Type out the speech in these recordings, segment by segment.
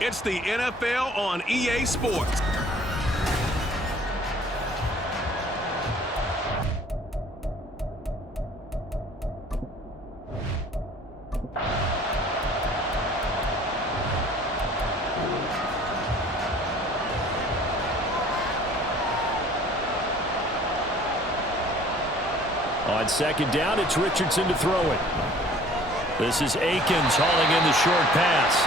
It's the NFL on EA Sports. On second down, it's Richardson to throw it. This is Akins hauling in the short pass.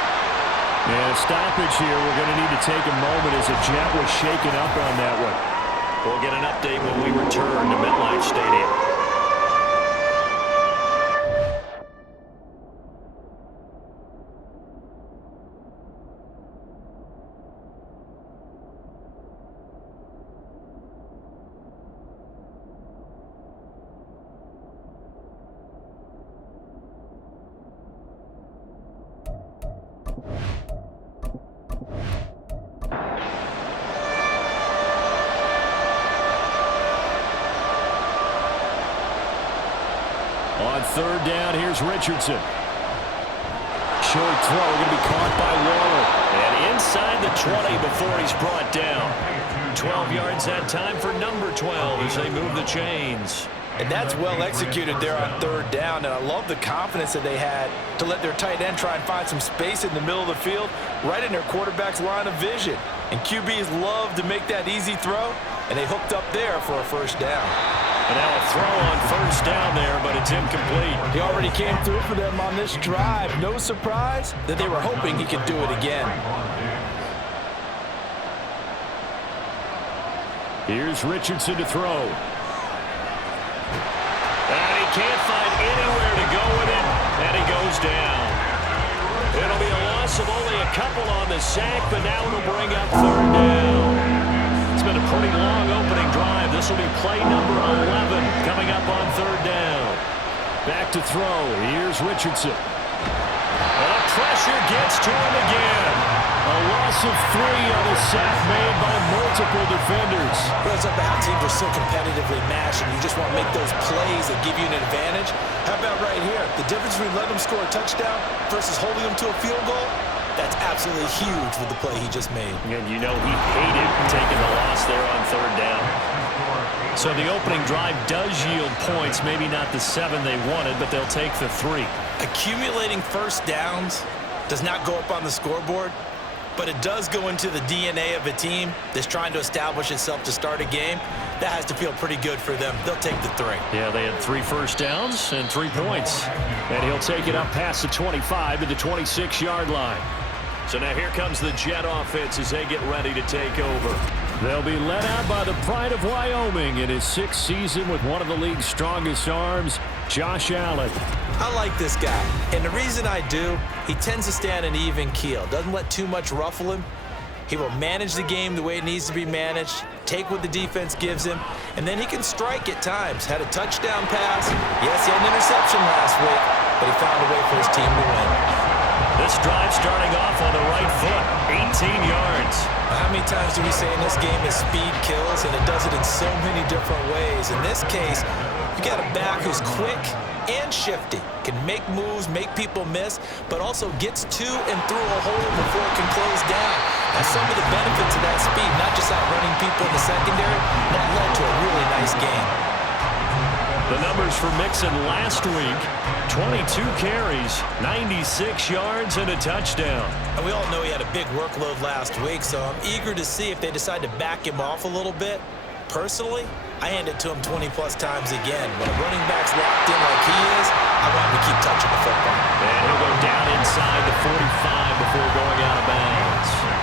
And a stoppage here. We're going to need to take a moment as a jet was shaken up on that one. We'll get an update when we return to MetLife Stadium. On third down, here's Richardson. Short throw, going to be caught by Waller. And inside the 20 before he's brought down. 12 yards that time for number 12 as they move the chains. And that's well executed there on third down. And I love the confidence that they had to let their tight end try and find some space in the middle of the field, right in their quarterback's line of vision. And QBs love to make that easy throw, and they hooked up there for a first down. And now a throw on first down there, but it's incomplete. He already came through for them on this drive. No surprise that they were hoping he could do it again. Here's Richardson to throw. And he can't find anywhere to go with it, and he goes down. It'll be a loss of only a couple on the sack, but now it'll bring up third down. It's been a pretty long opening drive. This will be play number 11 coming up on third down. Back to throw. Here's Richardson. And pressure gets to him again. A loss of 3 on a sack made by multiple defenders. Well, it's up to how teams are so competitively matched, and you just want to make those plays that give you an advantage. How about right here? The difference between letting them score a touchdown versus holding them to a field goal? That's absolutely huge with the play he just made. And you know he hated taking the loss there on third down. So the opening drive does yield points, maybe not the 7 they wanted, but they'll take the 3. Accumulating first downs does not go up on the scoreboard, but it does go into the DNA of a team that's trying to establish itself to start a game. That has to feel pretty good for them. They'll take the 3. Yeah, they had 3 first downs and 3 points. And he'll take it up past the 25 to the 26-yard line. So now here comes the Jet offense as they get ready to take over. They'll be led out by the pride of Wyoming in his 6th season with one of the league's strongest arms, Josh Allen. I like this guy, and the reason I do, he tends to stay on an even keel. Doesn't let too much ruffle him. He will manage the game the way it needs to be managed, take what the defense gives him, and then he can strike at times. Had a touchdown pass. Yes, he had an interception last week, but he found a way for his team to win. This drive starting off on the right foot, 18 yards. How many times do we say in this game that speed kills, and it does it in so many different ways? In this case, you got a back who's quick and shifty, can make moves, make people miss, but also gets to and through a hole before it can close down. That's some of the benefits of that speed, not just outrunning people in the secondary. That led to a really nice game. The numbers for Mixon last week, 22 carries, 96 yards, and a touchdown. And we all know he had a big workload last week, so I'm eager to see if they decide to back him off a little bit. Personally, I hand it to him 20-plus times again. When a running back's locked in like he is, I want him to keep touching the football. And he'll go down inside the 45 before going out of bounds.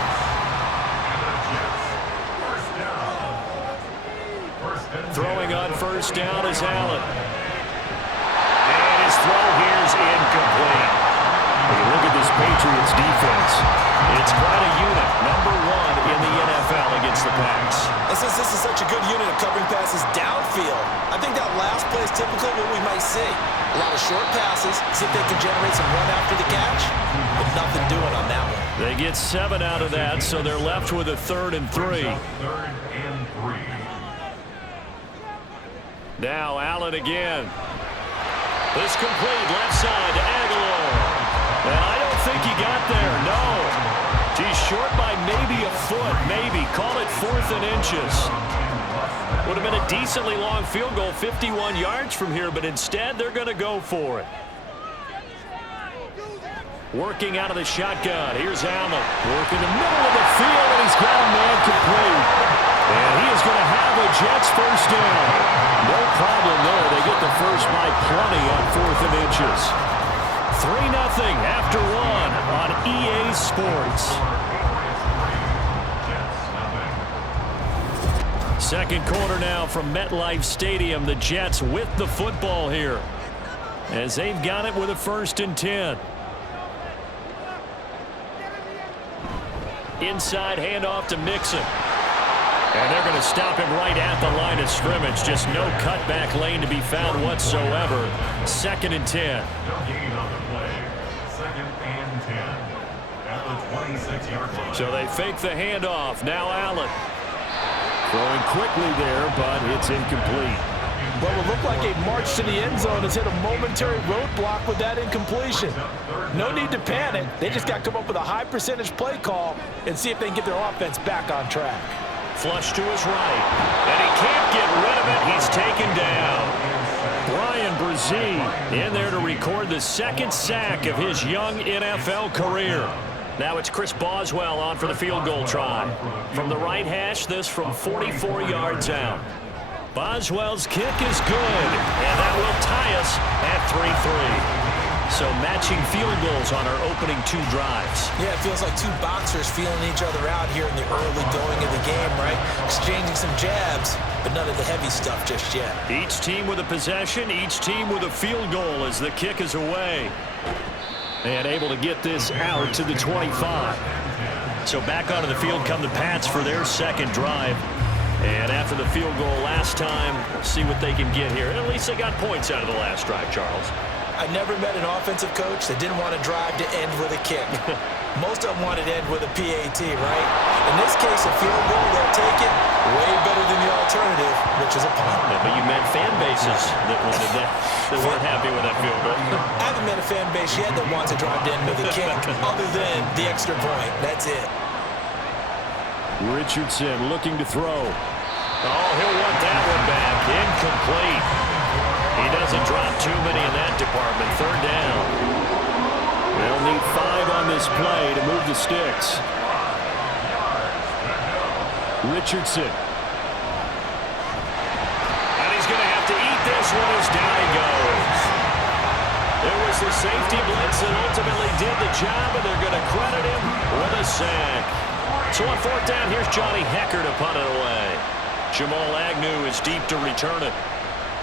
Throwing on first down is Allen. And his throw here is incomplete. When you look at this Patriots defense, it's quite a unit, number 1 in the NFL against the pass. And since this is such a good unit of covering passes downfield, I think that last play is typical of what we might see. A lot of short passes, see if they can generate some run after the catch, but nothing doing on that one. They get 7 out of that, so they're left with a 3rd and 3. Now Allen again. This complete left side to Aguilar. And I don't think he got there, no. short by maybe a foot, maybe. Call it 4th and inches. Would have been a decently long field goal, 51 yards from here, but instead they're going to go for it. Working out of the shotgun. Here's Allen. Working the middle of the field, and he's got a man complete. And he is going to have a Jets first down. No problem there. They get the first by plenty on 4th and inches. 3-0 after 1 on EA Sports. Second quarter now from MetLife Stadium. The Jets with the football here as they've got it with a 1st and 10. Inside handoff to Mixon. And they're going to stop him right at the line of scrimmage. Just no cutback lane to be found whatsoever. 2nd and 10. So they fake the handoff. Now Allen. Throwing quickly there, but it's incomplete. Well, it looked like a march to the end zone has hit a momentary roadblock with that incompletion. No need to panic. They just got to come up with a high percentage play call and see if they can get their offense back on track. Flush to his right, and he can't get rid of it. He's taken down. Brian Brzee in there to record the 2nd sack of his young NFL career. Now it's Chris Boswell on for the field goal try. From the right hash, this from 44 yards out. Boswell's kick is good, and that will tie us at 3-3. So matching field goals on our opening 2 drives. Yeah, it feels like 2 boxers feeling each other out here in the early going of the game, right? Exchanging some jabs, but none of the heavy stuff just yet. Each team with a possession, each team with a field goal as the kick is away. And able to get this out to the 25. So back onto the field come the Pats for their 2nd drive. And after the field goal last time, see what they can get here. At least they got points out of the last drive, Charles. I never met an offensive coach that didn't want to drive to end with a kick. Most of them wanted to end with a PAT, right? In this case, a field goal, they'll take it way better than the alternative, which is a punt. Yeah, but you met fan bases that wanted that, that weren't happy with that field goal. I haven't met a fan base yet that wants to drive to end with a kick, other than the extra point. That's it. Richardson looking to throw. Oh, he'll want that one back. Incomplete. He doesn't drop too many in that department. 3rd down. They'll need 5 on this play to move the sticks. Richardson. And he's going to have to eat this one as down he goes. It was the safety blitz that ultimately did the job, and they're going to credit him with a sack. So on 4th down, here's Johnny Hecker to punt it away. Jamal Agnew is deep to return it.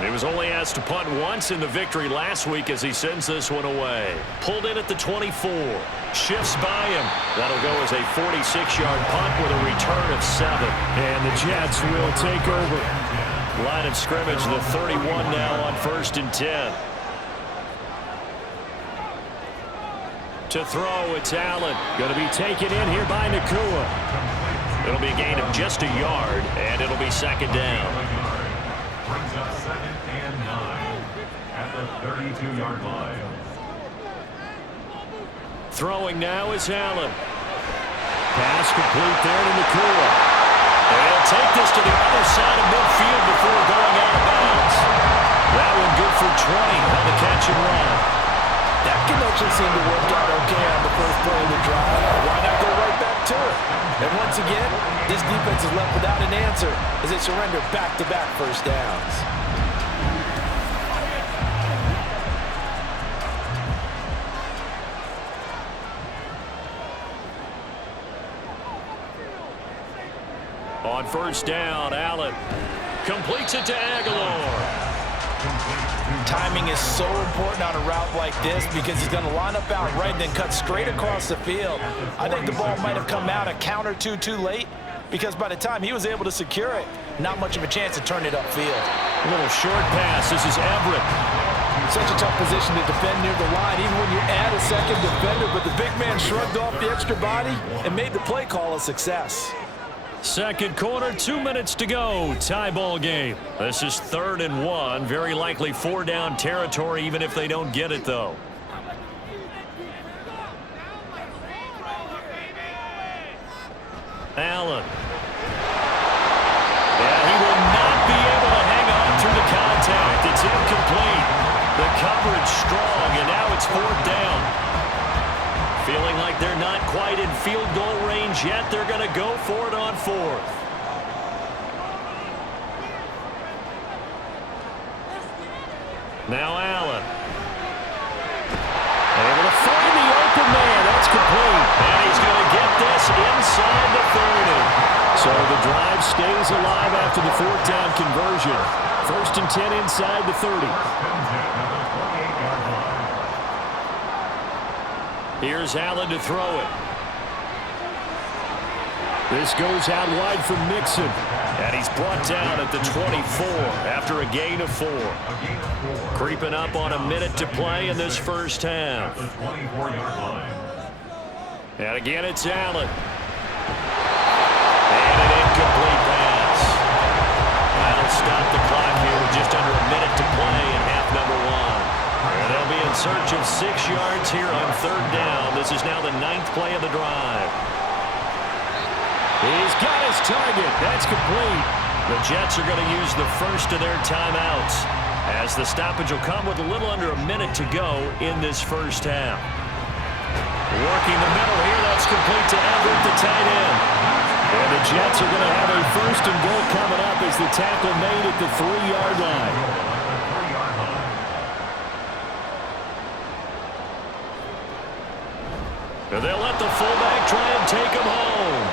He was only asked to punt once in the victory last week as he sends this one away. Pulled in at the 24. Shifts by him. That'll go as a 46-yard punt with a return of 7. And the Jets will take over. Line of scrimmage, the 31 now on 1st and 10. To throw, it's Allen. Going to be taken in here by Nakua. It'll be a gain of just a yard, and it'll be 2nd down. Brings up 2nd and 9 at the 32-yard line. Throwing now is Allen. Pass complete there to Nakua. They'll take this to the other side of midfield before going out of bounds. That one good for 20 on the catch and run. That connection seemed to work out okay on the first play of the drive. Why not go right back to it? And once again, this defense is left without an answer as they surrender back-to-back first downs. On 1st down, Allen completes it to Aguilar. Timing is so important on a route like this because he's going to line up out right and then cut straight across the field. I think the ball might have come out a count or two too late because by the time he was able to secure it, not much of a chance to turn it upfield. A little short pass. This is Everett. Such a tough position to defend near the line, even when you add a second defender, but the big man shrugged off the extra body and made the play call a success. Second quarter, 2 minutes to go. Tie ball game. This is 3rd and 1. Very likely 4-down territory, even if they don't get it, though. Allen. Yeah, he will not be able to hang on through the contact. It's incomplete. The coverage strong, and now it's 4th down. Feeling like they're not quite in field goal range yet. They're going to go for it on 4th. Now Allen. Able to find the open man. That's complete. And he's going to get this inside the 30. So the drive stays alive after the 4th down conversion. 1st and 10 inside the 30. Here's Allen to throw it. This goes out wide for Mixon. And he's brought down at the 24 after a gain of 4. Creeping up on a minute to play in this first half. And again, it's Allen. And an incomplete pass. That'll stop the clock here with just under a minute to play in half number 1. And they'll be in search of 6 yards here on 3rd down. This is now the 9th play of the drive. He's got his target. That's complete. The Jets are going to use the first of their timeouts, as the stoppage will come with a little under a minute to go in this first half. Working the middle here. That's complete to Everett, the tight end. And the Jets are going to have a 1st and goal coming up as the tackle made at the 3-yard line. And they'll let the fullback try and take him home.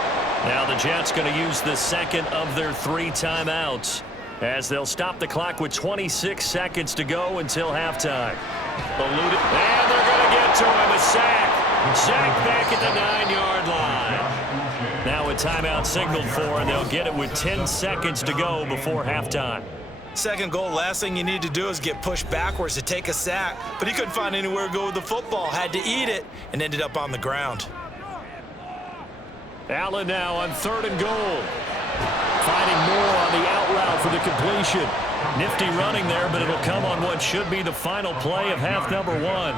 Now the Jets going to use the second of their 3 timeouts, as they'll stop the clock with 26 seconds to go until halftime. Eluded, and they're going to get to him. A sack. Sack back at the 9-yard line. Now a timeout signaled for, and they'll get it with 10 seconds to go before halftime. Second goal, last thing you need to do is get pushed backwards to take a sack. But he couldn't find anywhere to go with the football. Had to eat it and ended up on the ground. Allen now on 3rd and goal. Finding more on the out route for the completion. Nifty running there, but it'll come on what should be the final play of half number 1.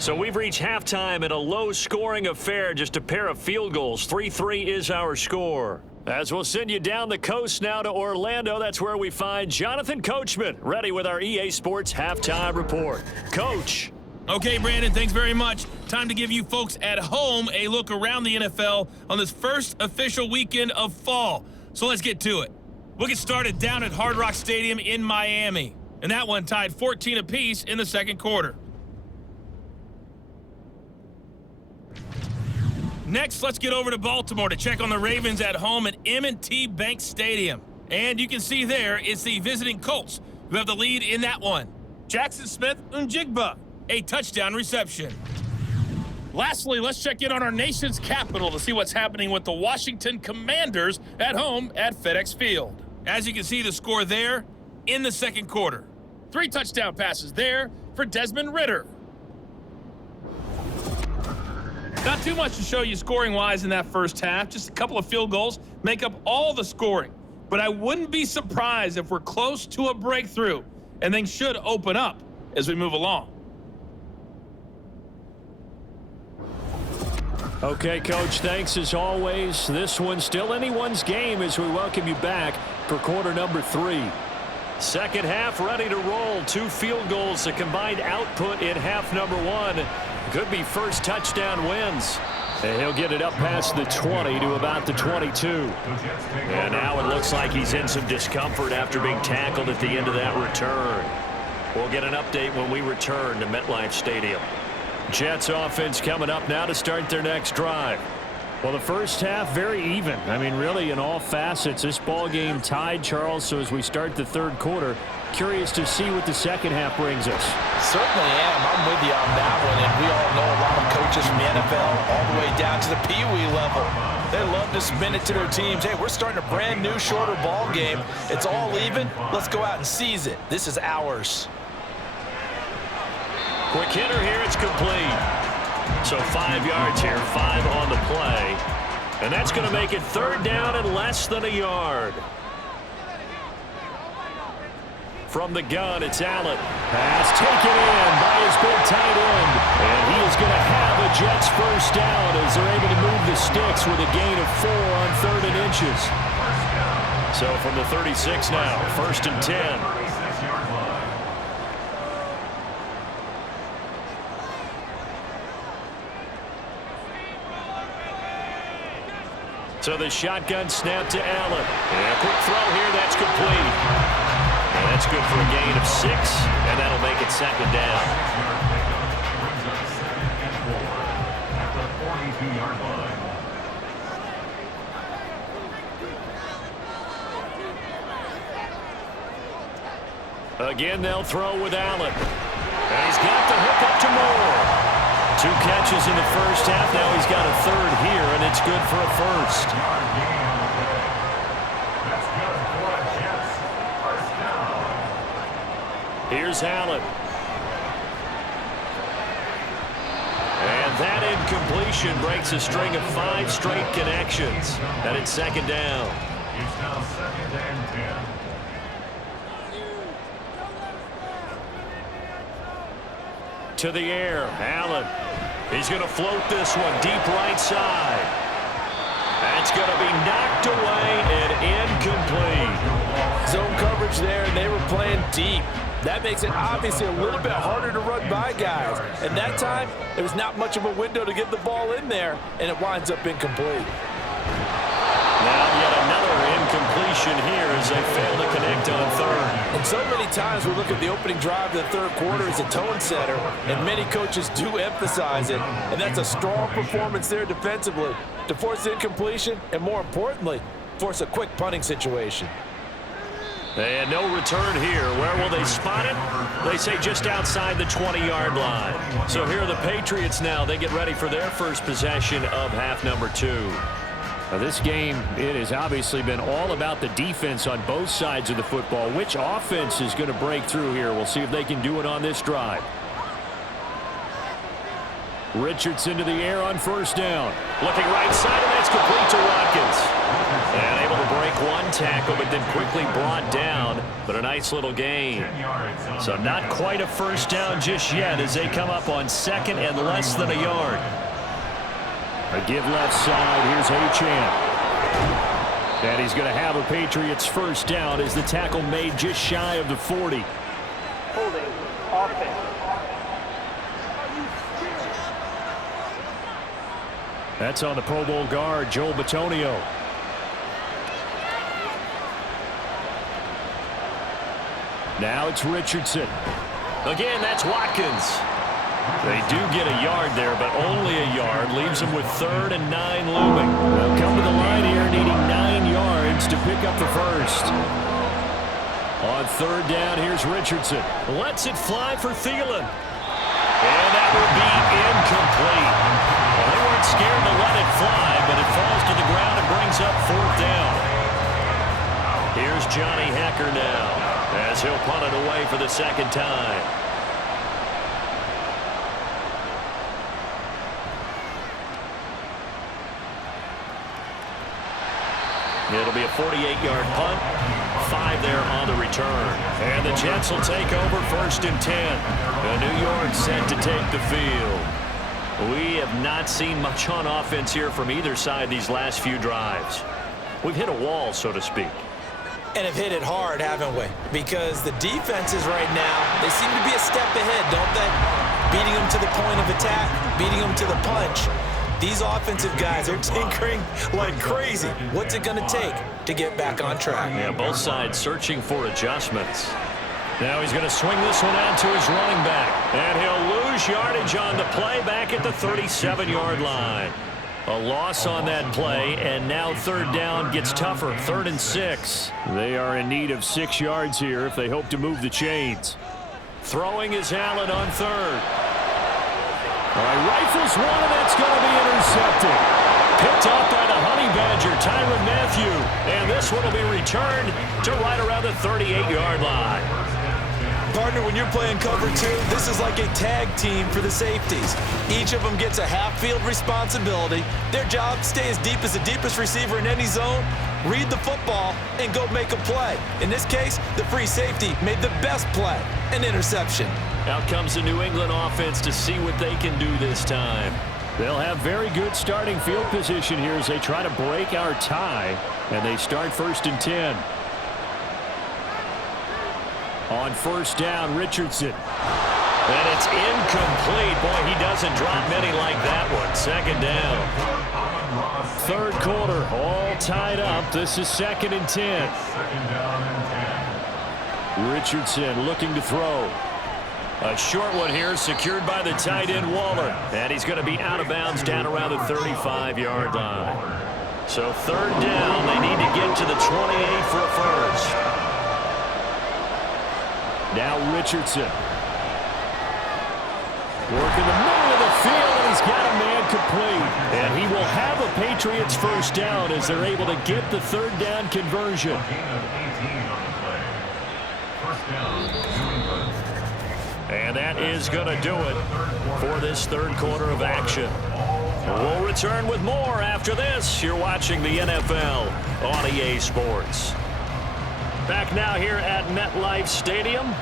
So we've reached halftime in a low-scoring affair, just a pair of field goals. 3-3 is our score. As we'll send you down the coast now to Orlando, that's where we find Jonathan Coachman, ready with our EA Sports Halftime Report. Coach. Okay, Brandon, thanks very much. Time to give you folks at home a look around the NFL on this first official weekend of fall. So let's get to it. We'll get started down at Hard Rock Stadium in Miami. And that one tied 14 apiece in the second quarter. Next, let's get over to Baltimore to check on the Ravens at home at M&T Bank Stadium. And you can see there, it's the visiting Colts who have the lead in that one. Jackson Smith-Njigba, a touchdown reception. Lastly, let's check in on our nation's capital to see what's happening with the Washington Commanders at home at FedEx Field. As you can see, the score there in the second quarter. 3 touchdown passes there for Desmond Ridder. Not too much to show you scoring-wise in that first half. Just a couple of field goals make up all the scoring. But I wouldn't be surprised if we're close to a breakthrough, and things should open up as we move along. Okay, Coach, thanks as always. This one's still anyone's game as we welcome you back for quarter number 3. Second half ready to roll. 2 field goals, a combined output in half number 1. Could be first touchdown wins. And he'll get it up past the 20 to about the 22. And now it looks like he's in some discomfort after being tackled at the end of that return. We'll get an update when we return to MetLife Stadium. Jets offense coming up now to start their next drive. Well, the first half very even. I mean, really in all facets. This ball game tied, Charles. So as we start the third quarter, curious to see what the second half brings us. Certainly am. I'm with you on that one. And we all know a lot of coaches from the NFL all the way down to the Pee-wee level. They love to spin it to their teams. Hey, we're starting a brand new, shorter ball game. It's all even. Let's go out and seize it. This is ours. Quick hitter here. It's complete. So 5 yards here, 5 on the play. And that's going to make it third down and less than a yard. From the gun, it's Allen. Pass taken in by his big tight end. And he is going to have a Jets first down as they're able to move the sticks with a gain of 4 on 3rd and inches. So from the 36 now, 1st and 10. So the shotgun snap to Allen. And a quick throw here, that's complete. And that's good for a gain of 6, and that'll make it 2nd down. Again, they'll throw with Allen. And he's got the hook up to Moore. 2 catches in the first half. Now he's got a 3rd here, and it's good for a 1st. Here's Allen. And that incompletion breaks a string of 5 straight connections. And it's 2nd down. It's now 2nd and 10. To the air, Allen. He's going to float this one deep right side. That's going to be knocked away and incomplete. Zone coverage there, and they were playing deep. That makes it obviously a little bit harder to run by guys. And that time, there was not much of a window to get the ball in there, and it winds up incomplete. Now yet another incompletion here as they fail to connect on 3rd. And so many times we look at the opening drive of the 3rd quarter as a tone setter, and many coaches do emphasize it. And that's a strong performance there defensively to force incompletion and, more importantly, force a quick punting situation. And no return here. Where will they spot it? They say just outside the 20-yard line. So here are the Patriots now. They get ready for their first possession of half number 2. Now this game, it has obviously been all about the defense on both sides of the football. Which offense is going to break through here? We'll see if they can do it on this drive. Richardson to the air on 1st down. Looking right side, and that's complete to Watkins. And able to break 1 tackle, but then quickly brought down. But a nice little gain. So not quite a 1st down just yet as they come up on 2nd and less than a yard. A give left side. Here's Achane. And he's going to have a Patriots 1st down as the tackle made just shy of the 40. Holding offense. That's on the Pro Bowl guard, Joel Bitonio. Now it's Richardson. Again, that's Watkins. They do get a yard there, but only a yard. Leaves them with 3rd and 9 looming. They'll come to the line here needing 9 yards to pick up the 1st. On 3rd down, here's Richardson. Lets it fly for Thielen. And that will be incomplete. Well, they weren't scared to let it fly, but it falls to the ground and brings up 4th down. Here's Johnny Hecker now as he'll punt it away for the 2nd time. It'll be a 48-yard punt. 5 there on the return. And the Jets will take over 1st and 10. And New York set to take the field. We have not seen much on offense here from either side these last few drives. We've hit a wall, so to speak. And have hit it hard, haven't we? Because the defenses right now, they seem to be a step ahead, don't they? Beating them to the point of attack, beating them to the punch. These offensive guys are tinkering like crazy. What's it going to take to get back on track? Yeah, both sides searching for adjustments. Now he's going to swing this one out to his running back. And he'll lose yardage on the play back at the 37-yard line. A loss on that play, and now 3rd down gets tougher. 3rd and 6. They are in need of 6 yards here if they hope to move the chains. Throwing is Allen on 3rd. All right, rifles one, and that's going to be intercepted. Picked off by the Honey Badger, Tyrann Mathieu. And this one will be returned to right around the 38-yard line. Partner, when you're playing cover 2, this is like a tag team for the safeties. Each of them gets a half-field responsibility. Their job, stay as deep as the deepest receiver in any zone, read the football, and go make a play. In this case, the free safety made the best play, an interception. Out comes the New England offense to see what they can do this time. They'll have very good starting field position here as they try to break our tie, and they start 1st and 10. On 1st down, Richardson. And it's incomplete. Boy, he doesn't drop many like that one. 2nd down. 3rd quarter, all tied up. This is 2nd and 10. Richardson looking to throw. A short one here, secured by the tight end Waller. And he's going to be out of bounds down around the 35-yard line. So 3rd down, they need to get to the 28 for a first. Now Richardson. Working the middle of the field, and he's got a man complete. And he will have a Patriots 1st down as they're able to get the 3rd down conversion. And that is going to do it for this 3rd quarter of action. We'll return with more after this. You're watching the NFL on EA Sports. Back now here at MetLife Stadium.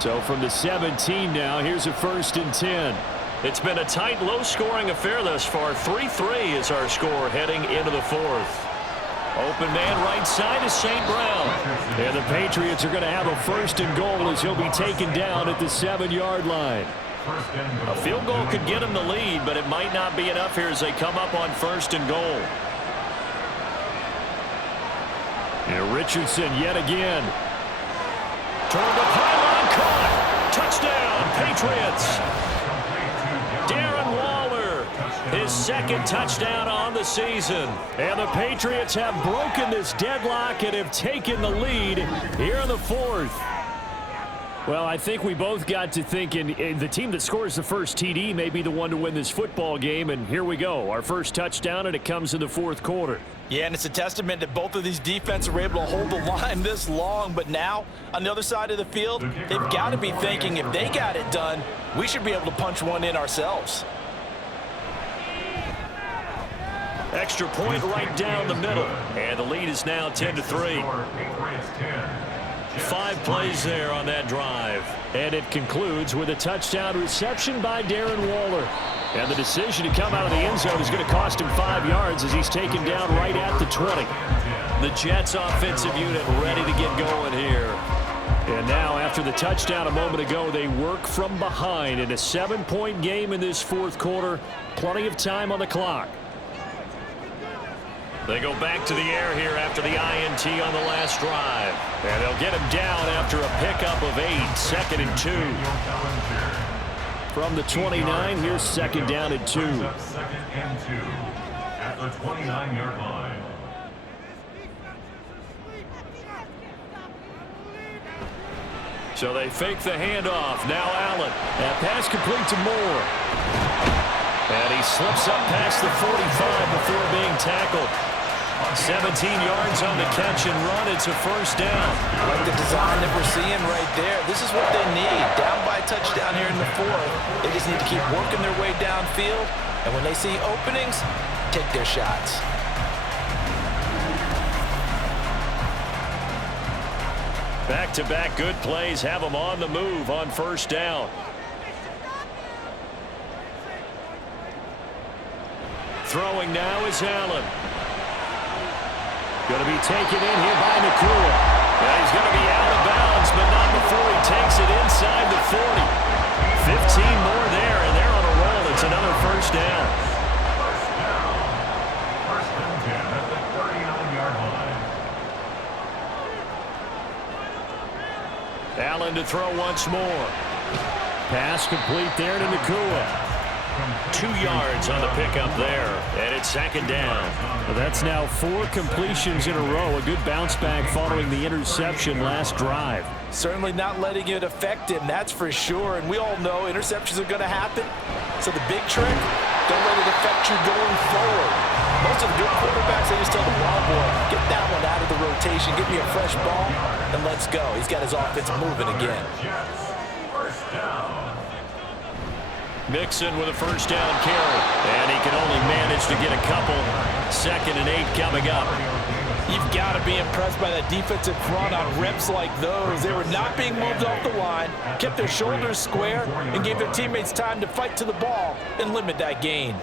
So from the 17 now, here's a 1st and 10. It's been a tight, low-scoring affair thus far. 3-3 is our score heading into the 4th. Open man right side is St. Brown. And the Patriots are going to have a 1st and goal as he'll be taken down at the 7-yard line. A field goal could get him the lead, but it might not be enough here as they come up on 1st and goal. And Richardson yet again. Turned the pylon, caught. Touchdown, Patriots. Darren Waller, his 2nd touchdown on the season. And the Patriots have broken this deadlock and have taken the lead here in the 4th. Well, I think we both got to thinking the team that scores the first TD may be the one to win this football game, and here we go. Our first touchdown, and it comes in the 4th quarter. Yeah, and it's a testament that both of these defenses were able to hold the line this long, but now, on the other side of the field, they've got to be thinking if they got it done, we should be able to punch one in ourselves. Extra point right down the middle, and the lead is now 10-3. 5 plays there on that drive. And it concludes with a touchdown reception by Darren Waller. And the decision to come out of the end zone is going to cost him 5 yards as he's taken down right at the 20. The Jets offensive unit ready to get going here. And now after the touchdown a moment ago, they work from behind in a 7-point game in this 4th quarter. Plenty of time on the clock. They go back to the air here after the INT on the last drive. And they'll get him down after a pickup of 8. 2nd and 2. From the 29, here's 2nd down and 2. 2nd and 2 at the 29-yard line. So they fake the handoff. Now Allen. That pass complete to Moore. And he slips up past the 45 before being tackled. 17 yards on the catch and run. It's a 1st down. I like the design that we're seeing right there. This is what they need. Down by a touchdown here in the 4th. They just need to keep working their way downfield. And when they see openings, take their shots. Back-to-back good plays have them on the move on 1st down. Throwing now is Allen. Going to be taken in here by Nakua. Yeah, he's going to be out of bounds, but not before he takes it inside the 40. 15 more there, and they're on a roll. It's another 1st down. 1st and 10 at the 39-yard line. Allen to throw once more. Pass complete there to Nakua. 2 yards on the pickup there, and it's 2nd down. Well, that's now 4 completions in a row. A good bounce back following the interception last drive. Certainly not letting it affect him, that's for sure. And we all know interceptions are going to happen. So the big trick, don't let it affect you going forward. Most of the good quarterbacks, they just tell the ball boy, get that one out of the rotation, give me a fresh ball, and let's go. He's got his offense moving again. First down. Mixon with a 1st down carry, and he can only manage to get a couple. 2nd and 8 coming up. You've got to be impressed by that defensive front on reps like those. They were not being moved off the line, kept their shoulders square, and gave their teammates time to fight to the ball and limit that gain.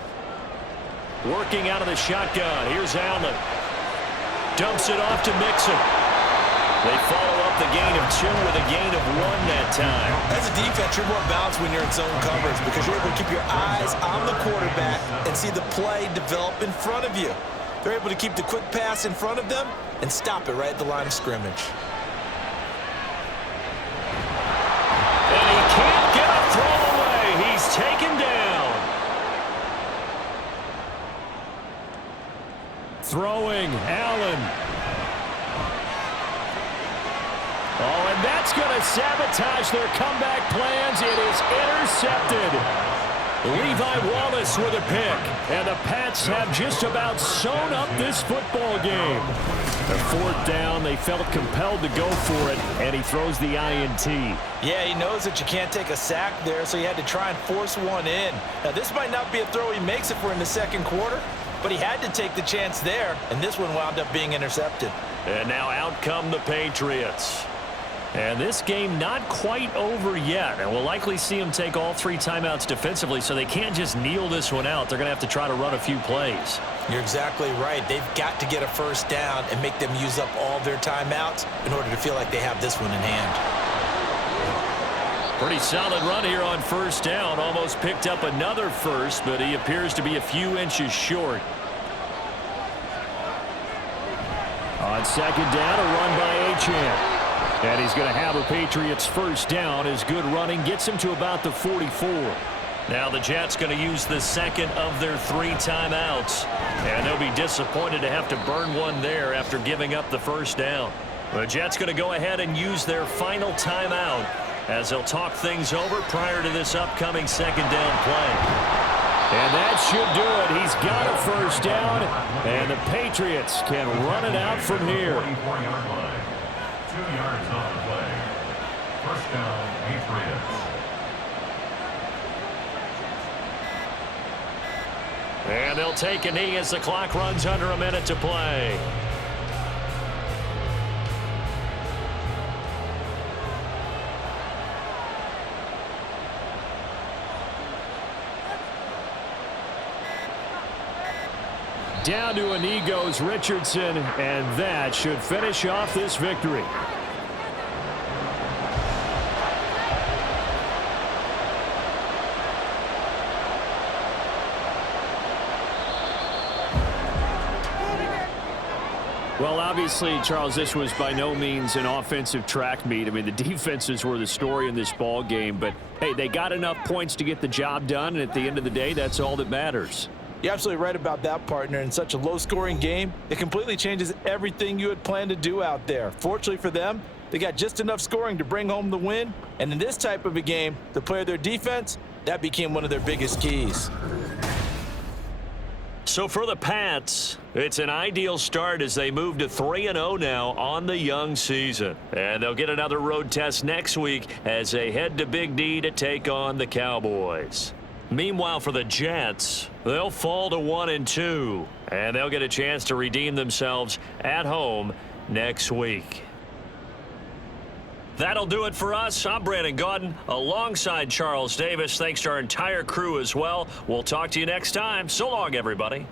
Working out of the shotgun. Here's Allen. Dumps it off to Mixon. They follow up the gain of 2 with a gain of 1 that time. As a defense, you're more balanced when you're in zone coverage because you're able to keep your eyes on the quarterback and see the play develop in front of you. They're able to keep the quick pass in front of them and stop it right at the line of scrimmage. And he can't get a throw away. He's taken down. Throwing, Allen. Oh, and that's going to sabotage their comeback plans. It is intercepted. Levi Wallace with a pick. And the Pats have just about sewn up this football game. The 4th down, they felt compelled to go for it, and he throws the INT. Yeah, he knows that you can't take a sack there, so he had to try and force one in. Now, this might not be a throw he makes if we're in the second quarter, but he had to take the chance there, and this one wound up being intercepted. And now out come the Patriots. And this game not quite over yet. And we'll likely see them take all 3 timeouts defensively, so they can't just kneel this one out. They're going to have to try to run a few plays. You're exactly right. They've got to get a first down and make them use up all their timeouts in order to feel like they have this one in hand. Pretty solid run here on first down. Almost picked up another first, but he appears to be a few inches short. On second down, a run by Achane. And he's going to have a Patriots first down. His good running gets him to about the 44. Now the Jets going to use the second of their 3 timeouts. And they'll be disappointed to have to burn one there after giving up the first down. The Jets going to go ahead and use their final timeout as they'll talk things over prior to this upcoming second down play. And that should do it. He's got a first down, and the Patriots can run it out from here. 44-yard line. 2 yards on the play. First down, Patriots. And they'll take a knee as the clock runs under a minute to play. Down to a knee goes Richardson, and that should finish off this victory. Well, obviously, Charles, this was by no means an offensive track meet. I mean, the defenses were the story in this ball game, but, hey, they got enough points to get the job done, and at the end of the day, that's all that matters. You're absolutely right about that, partner. In such a low-scoring game, it completely changes everything you had planned to do out there. Fortunately for them, they got just enough scoring to bring home the win, and in this type of a game, to play their defense, that became one of their biggest keys. So for the Pats, it's an ideal start as they move to 3-0 now on the young season. And they'll get another road test next week as they head to Big D to take on the Cowboys. Meanwhile, for the Jets, they'll fall to 1-2, and they'll get a chance to redeem themselves at home next week. That'll do it for us. I'm Brandon Gaudin alongside Charles Davis. Thanks to our entire crew as well. We'll talk to you next time. So long, everybody.